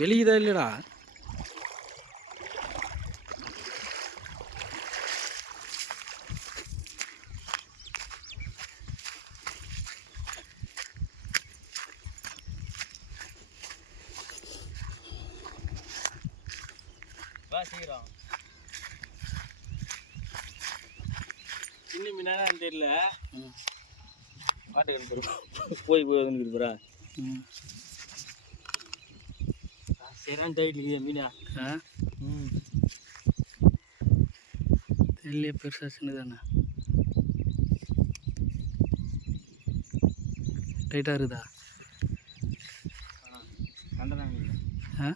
வெளியுதா இல்லைடா? வா சீக்கிரம். சின்ன மீனானு தெரியல. மாட்டுக்கு போய் போய் வந்துருக்குறா. சரியான டைட் இருக்குது மீனா. தெரியலையே, பெருசாக சின்னதானே டைட்டாக இருக்குதா? கண்டதான் ஆ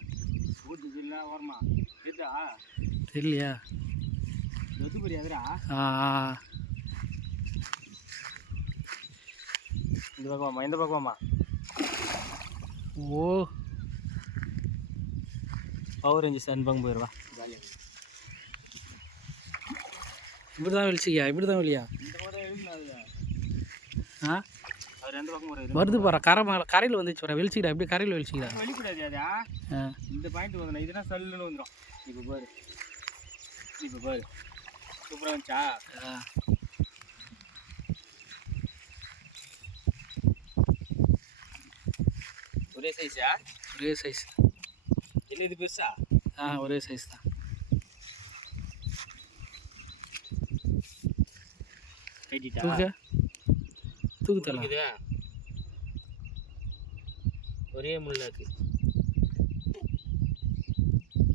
ஊட்டு இல்லை ஓரமா இருக்குதா? தெரியலையா? எது புரியாதுடா. இந்த பக்கமா இந்த பக்கமா. ஓ பவர் ரேஞ்சு சன் பங்கு போயிடுவா. இப்படி தான் வெளிச்சிக்கியா? இப்படி தான் வெளியா? இந்த மாதிரி எழுதினாது. ஆ அவர் எந்த பக்கம் வருது போகிறா. கரையில் வந்துச்சு போகிறா. வெளிச்சிக்கிடா. எப்படி கரையில் வெளிச்சிக்கிடா? வெளிக்கூடாது. அதா இந்த பாயிண்ட் வந்து இதுனா சல்லுன்னு வந்துடும். இப்போ பாரு, இப்போ பாரு, சூப்பராக வந்துச்சா? ஒரே சைஸா? ஒரே சைஸ். இல்லை இது பெருசா? ஒரே சைஸ் தான். தூக்கு தரலாம். ஒரே முள்ளாக்கு.